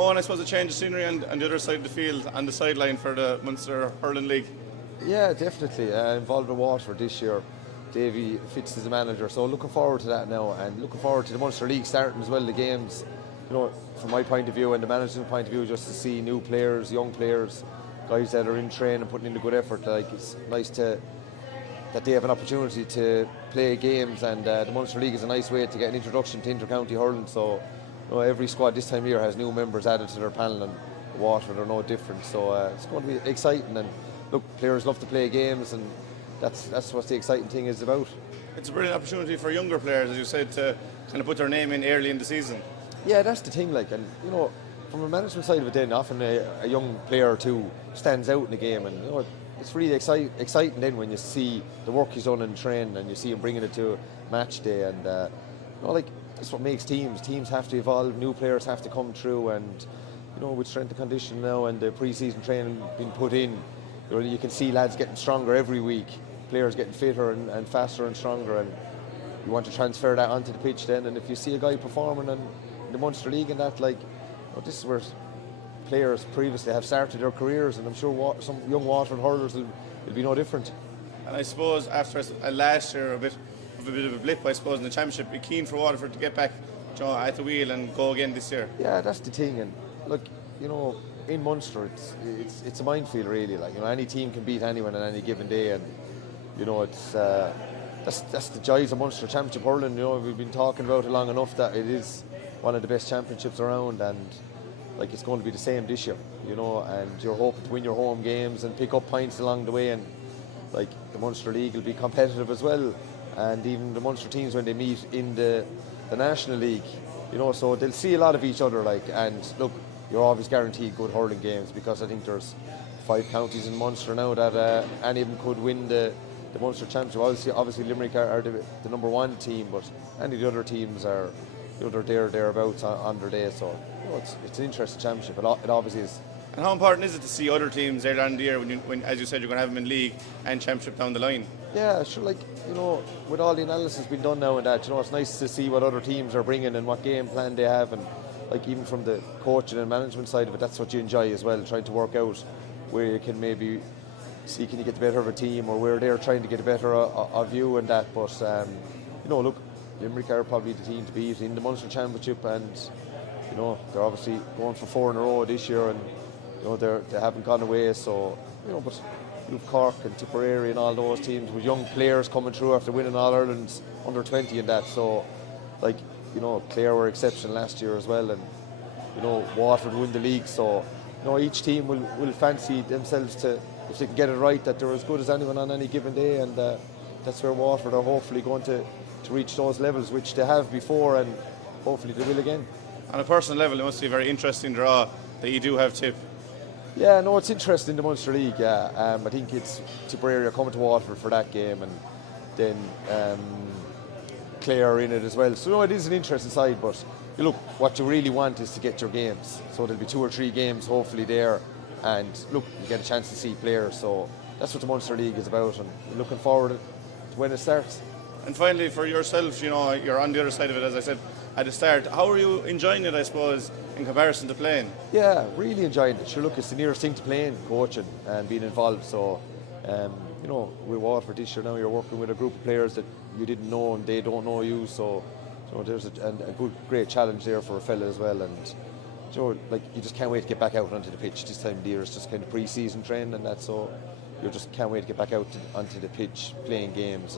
Oh, and I suppose a change of scenery on the other side of the field, on the sideline for the Munster Hurling League. Yeah, definitely. Involved with Waterford this year. Davy Fitz is the manager, so looking forward to that now, and looking forward to the Munster League starting as well, the games. From my point of view and the management point of view, just to see new players, young players, guys that are in training and putting in a good effort. It's nice that they have an opportunity to play games, and the Munster League is a nice way to get an introduction to inter-county hurling. So every squad this time of year has new members added to their panel, and Waterford are no different. So it's going to be exciting, and look, players love to play games, and that's what the exciting thing is about. It's a brilliant opportunity for younger players, as you said, to kind of put their name in early in the season. Yeah, that's the thing. And from a management side of it, then often a young player or two stands out in the game, and it's really exciting then when you see the work he's done in training and you see him bringing it to match day, and that's what makes teams. Teams have to evolve, new players have to come through, and with strength and condition now and the pre-season training being put in, you can see lads getting stronger every week, players getting fitter and faster and stronger, and you want to transfer that onto the pitch then. And if you see a guy performing in the Munster League and that, this is where players previously have started their careers, and I'm sure some young Waterford hurlers will be no different. And I suppose after last year a bit of a blip, I suppose, in the championship, be keen for Waterford to get back at the wheel and go again this year. Yeah, that's the thing. And look, in Munster, it's a minefield really. Any team can beat anyone on any given day, and it's that's the joys of Munster Championship hurling. We've been talking about it long enough that it is one of the best championships around, and it's going to be the same this year. And you're hoping to win your home games and pick up points along the way, and the Munster League will be competitive as well, and even the Munster teams when they meet in the National League, so they'll see a lot of each other. And look, you're always guaranteed good hurling games, because I think there's 5 counties in Munster now that any of them could win the Munster Championship. Obviously Limerick are the number 1 team, but any of the other teams are they're thereabouts on their day. So it's an interesting championship. It obviously is. And how important is it to see other teams later on in the year when, as you said, you're going to have them in league and championship down the line? Yeah, sure. With all the analysis being done now and that, it's nice to see what other teams are bringing and what game plan they have, and even from the coaching and management side of it, that's what you enjoy as well, trying to work out where you can maybe see can you get the better of a team, or where they're trying to get the better of you and that. But look, Limerick are probably the team to beat in the Munster Championship, and they're obviously going for 4 in a row this year, and they haven't gone away. So but you've Cork and Tipperary and all those teams with young players coming through after winning All Ireland's under 20 and that. So Clare were exceptional last year as well, and Waterford win the league. So each team will fancy themselves to, if they can get it right, that they're as good as anyone on any given day, and that's where Waterford are hopefully going to reach those levels, which they have before, and hopefully they will again. On a personal level, it must be a very interesting draw that you do have Tipp. Yeah, no, it's interesting, the Munster League. Yeah, I think it's Tipperary are coming to Waterford for that game, and then Clare are in it as well. So it is an interesting side, but look, what you really want is to get your games. So there'll be 2 or 3 games hopefully there, and look, you get a chance to see players. So that's what the Munster League is about, and we're looking forward to when it starts. And finally, for yourself, you're on the other side of it, as I said at the start. How are you enjoying it, I suppose, in comparison to playing? Yeah, really enjoying it. Sure, look, it's the nearest thing to playing, coaching and being involved. So, with Waterford this year now, you're working with a group of players that you didn't know and they don't know you. So there's a great challenge there for a fella as well. And you just can't wait to get back out onto the pitch this time of the year. It's just kind of pre-season training and that. So you just can't wait to get back out onto the pitch playing games. And